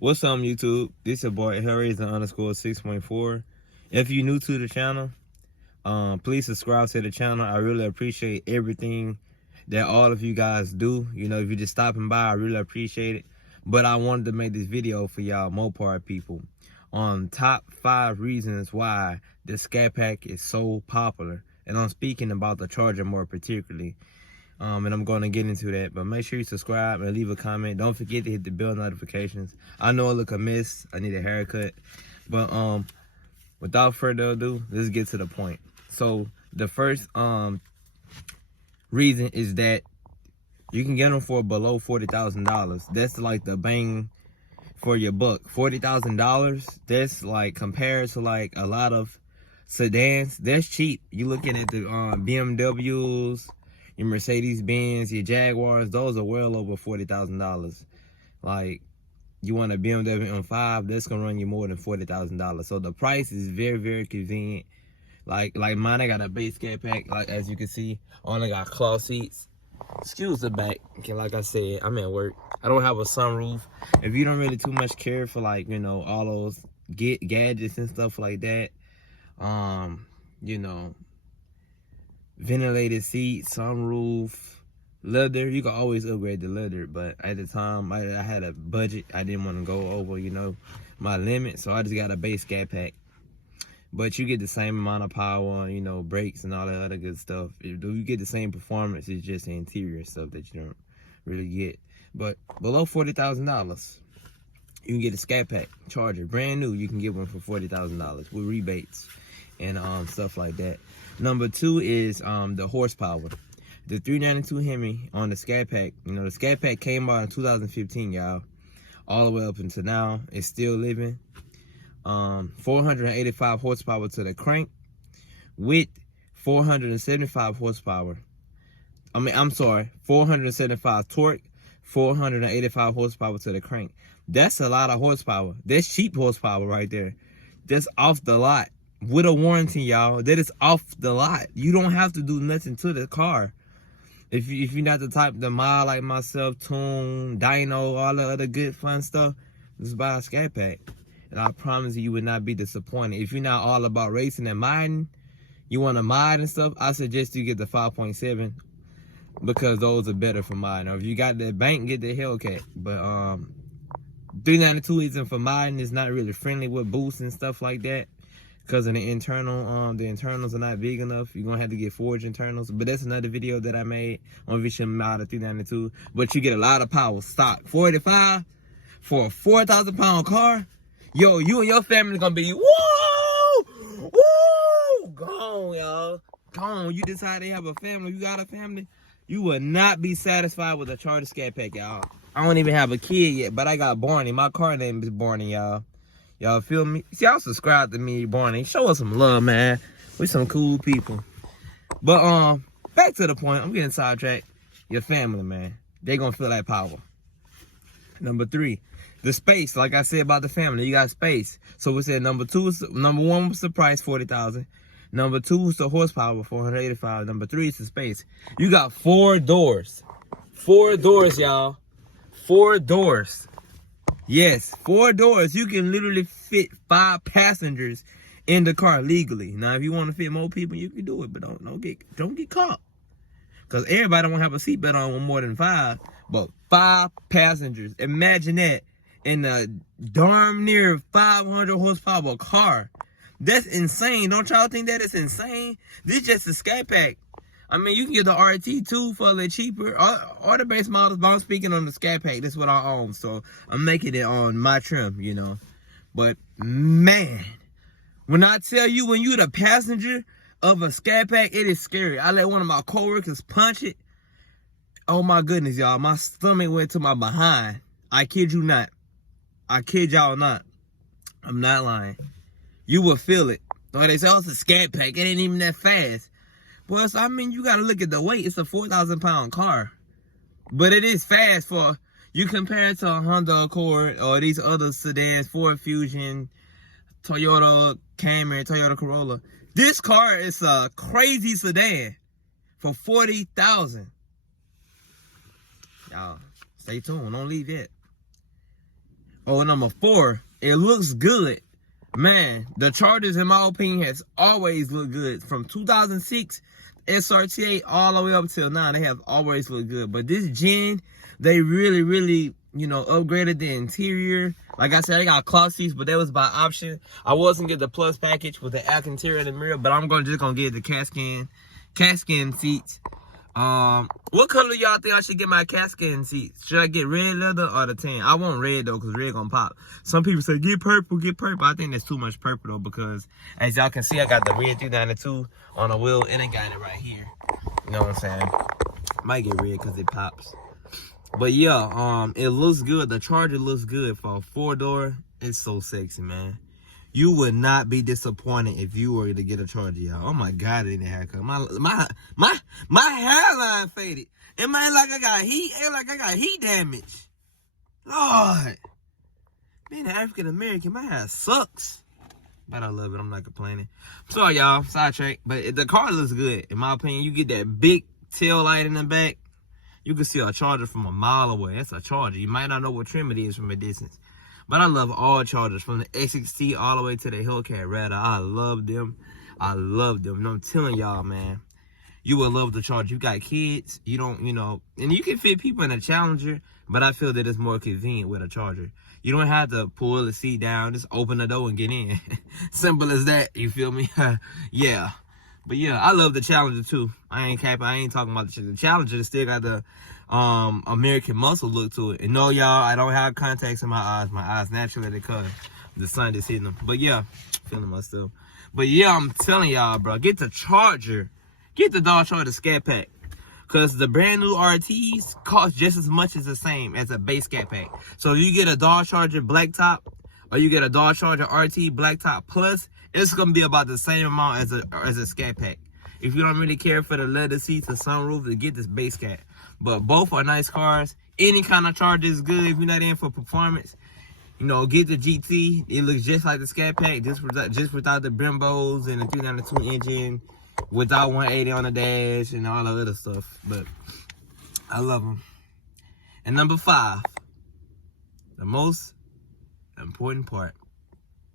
What's up, YouTube? This your boy Hellraiser_6.4. If you're new to the channel, please subscribe to the channel. I really appreciate everything that all of you guys do. You know, if you're just stopping by, I really appreciate it. But I wanted to make this video for y'all Mopar people on top 5 reasons why the Scatpack is so popular. And I'm speaking about the Charger more particularly. And I'm going to get into that, but make sure you subscribe and leave a comment. Don't forget to hit the bell notifications. I know I look a mess. I need a haircut, but without further ado, let's get to the point. So the first reason is that you can get them for below $40,000. That's like the bang for your buck. $40,000. That's like compared to like a lot of sedans. That's cheap. You looking at the BMWs. Your Mercedes-Benz, your Jaguars, those are well over $40,000. Like, you want a BMW M5, that's gonna run you more than $40,000. So the price is very, very convenient. Like mine, I got a base Scatpack. Like as you can see, only got cloth seats. Excuse the back. Okay, like I said, I'm at work. I don't have a sunroof. If you don't really too much care for like, you know, all those gadgets and stuff like that, you know, ventilated seats, sunroof, leather. You can always upgrade the leather, but at the time I had a budget. I didn't want to go over, you know, my limit, so I just got a base Scatpack. But you get the same amount of power, you know, brakes and all that other good stuff. You get the same performance. It's just the interior stuff that you don't really get. But below $40,000, you can get a Scatpack Charger, brand new. You can get one for $40,000 with rebates and stuff like that. Number 2 is the horsepower. The 392 Hemi on the Scatpack. You know, the Scatpack came out in 2015, y'all. All the way up until now, it's still living. 485 horsepower to the crank with 475 horsepower. I'm sorry, 475 torque, 485 horsepower to the crank. That's a lot of horsepower. That's cheap horsepower right there. That's off the lot. With a warranty, y'all. That is off the lot. You don't have to do nothing to the car. If you're not the type to mod like myself, tune, dyno, all the other good fun stuff, just buy a Scatpack. And I promise you would not be disappointed. If you're not all about racing and modding, you want to mod and stuff, I suggest you get the 5.7 because those are better for modding. Or if you got that bank, get the Hellcat. But 392 isn't for modding. It's not really friendly with boosts and stuff like that. Because of the internals are not big enough. You're gonna have to get forged internals. But that's another video that I made on if you mod a 392. But you get a lot of power. Stock 45 for a 4,000-pound car. Yo, you and your family gonna be woo, gone, y'all, gone. You decide to have a family. You got a family. You will not be satisfied with a Charger Scatpack, y'all. I don't even have a kid yet, but I got Barney. My car name is Barney, y'all. Y'all feel me? See, y'all subscribe to me, Barney. Show us some love, man. We some cool people. But back to the point. I'm getting sidetracked. Your family, man. They gonna feel that power. Number 3, the space. Like I said about the family, you got space. So we said number 1 was the price, 40,000. Number 2 was the horsepower, 485. Number 3 is the space. You got 4 doors. 4 doors, y'all. 4 doors. Yes, 4 doors. You can literally fit 5 passengers in the car legally. Now, if you want to fit more people, you can do it, but don't get caught. Because everybody don't have a seatbelt on with more than 5. But 5 passengers. Imagine that in a darn near 500 horsepower car. That's insane. Don't y'all think that is insane? This is just a Scatpack. I mean, you can get the RT too for a little cheaper, or the base models, but I'm speaking on the Scatpack. That's what I own, so I'm making it on my trim, you know. But, man, when I tell you, when you're the passenger of a Scatpack, it is scary. I let one of my coworkers punch it. Oh, my goodness, y'all. My stomach went to my behind. I kid you not. I kid y'all not. I'm not lying. You will feel it. Like they say, oh, it's a Scatpack. It ain't even that fast. Plus, I mean, you got to look at the weight. It's a 4,000-pound car. But it is fast for, you compare it to a Honda Accord or these other sedans, Ford Fusion, Toyota Camry, Toyota Corolla. This car is a crazy sedan for 40,000. Y'all, stay tuned. Don't leave yet. Oh, number 4, it looks good. Man, the Chargers, in my opinion, has always looked good. From 2006, SRT8, all the way up till now, they have always looked good. But this gen, they really, you know, upgraded the interior. Like I said, they got cloth seats, but that was by option. I wasn't get the plus package with the Alcantara interior and the mirror, but I'm just gonna get the calfskin seats. What color y'all think I should get my calfskin seats? Should I get red leather or the tan? I want red though, cause red gonna pop. Some people say get purple. I think that's too much purple though, because as y'all can see, I got the red 392 on the wheel, and I got it right here. You know what I'm saying? Might get red cause it pops. But yeah, it looks good. The Charger looks good for a 4-door. It's so sexy, man. You would not be disappointed if you were to get a Charger, y'all. Oh my God, it ain't a haircut. My hairline faded. It ain't like I got heat. Ain't like I got heat damage. Lord, being an African American, my hair sucks. But I love it. I'm not complaining. Sorry, y'all. Sidetrack. But the car looks good. In my opinion, you get that big tail light in the back. You can see a Charger from a mile away. That's a Charger. You might not know what trim it is from a distance. But I love all Chargers, from the XXT all the way to the Hellcat Radar. I love them. And I'm telling y'all, man, you will love the Charger. You got kids, you don't, you know, and you can fit people in a Challenger, but I feel that it's more convenient with a Charger. You don't have to pull the seat down, just open the door and get in. Simple as that, you feel me? Yeah. But yeah, I love the Challenger too. I ain't talking about the Challenger. Still got the American muscle look to it. And no, y'all, I don't have contacts in my eyes. My eyes naturally, they color. The sun just hitting them. But yeah, feeling myself. But yeah, I'm telling y'all, bro, get the Charger. Get the Dodge Charger Scat Pack. Because the brand new RTs cost just as much as the same as a base Scat Pack. So if you get a Dodge Charger Black Top, or you get a Dodge Charger RT Black Top Plus, it's going to be about the same amount as a Scat Pack. If you don't really care for the leather seats or sunroof, to get this base Scat. But both are nice cars. Any kind of Charger is good if you're not in for performance. You know, get the GT. It looks just like the Scat Pack, just without the Brembos and the 392 engine, without 180 on the dash and all the other stuff. But I love them. And number 5, the most important part,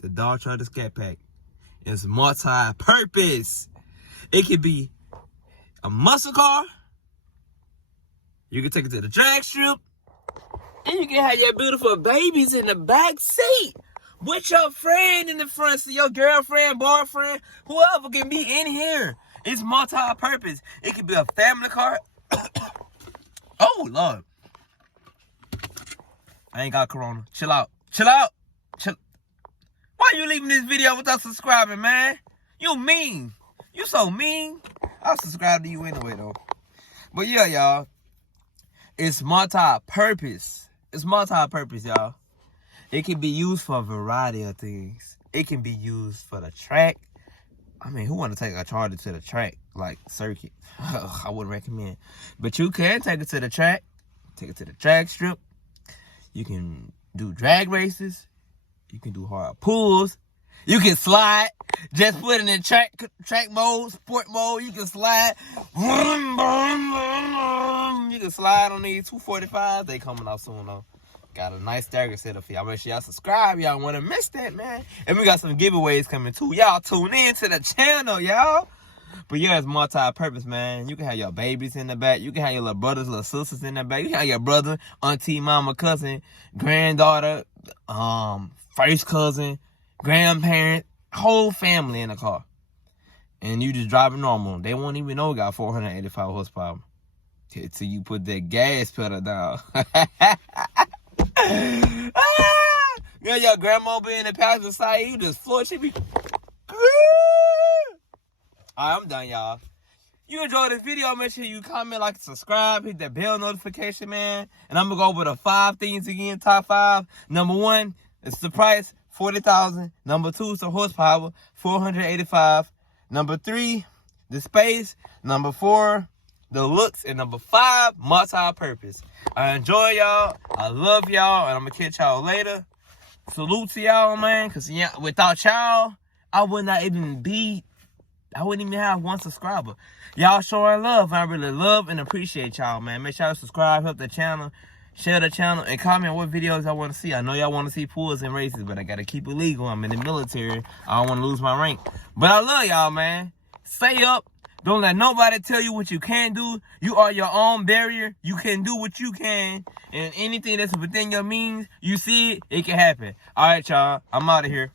the Dodge Charger Scat Pack is multi-purpose. It could be a muscle car. You can take it to the drag strip. And you can have your beautiful babies in the back seat with your friend in the front seat, your girlfriend, boyfriend, whoever can be in here. It's multi-purpose. It could be a family car. Oh, Lord. I ain't got corona. Chill out. Why you leaving this video without subscribing, man? You mean. You so mean. I'll subscribe to you anyway, though. But yeah, y'all. It's multi-purpose. Y'all. It can be used for a variety of things. It can be used for the track. I mean, who want to take a Charger to the track? Like, circuit. I wouldn't recommend. But you can take it to the track. Take it to the drag strip. You can do drag races. You can do hard pulls. You can slide. Just put it in track mode, sport mode. You can slide. You can slide on these 245s. They coming out soon, though. Got a nice stagger setup for y'all. Make sure y'all subscribe. Y'all want to miss that, man. And we got some giveaways coming, too. Y'all tune in to the channel, y'all. But yeah, it's multi-purpose, man. You can have your babies in the back. You can have your little brothers, little sisters in the back. You can have your brother, auntie, mama, cousin, granddaughter, first cousin, grandparent, whole family in the car. And you just driving normal. They won't even know it got 485 horsepower. Till you put that gas pedal down. Yeah, your grandma be in the passenger side. You just floor. She be... Alright, I'm done, y'all. You enjoyed this video, make sure you comment, like, subscribe, hit that bell notification, man. And I'm going to go over the 5 things again, top 5. Number 1, it's the price, $40,000. Number 2, it's the horsepower, 485. Number 3, the space. Number 4, the looks. And number 5, multi-purpose. I enjoy y'all. I love y'all. And I'm going to catch y'all later. Salute to y'all, man. Because yeah, without y'all, I wouldn't even have 1 subscriber. Y'all showing love. I really love and appreciate y'all, man. Make sure y'all subscribe, help the channel. share the channel, and comment what videos I want to see. I know y'all want to see pulls and races, but I got to keep it legal. I'm in the military. I don't want to lose my rank. But I love y'all, man. Stay up. Don't let nobody tell you what you can't do. You are your own barrier. You can do what you can. And anything that's within your means, you see it, it can happen. All right, y'all. I'm out of here.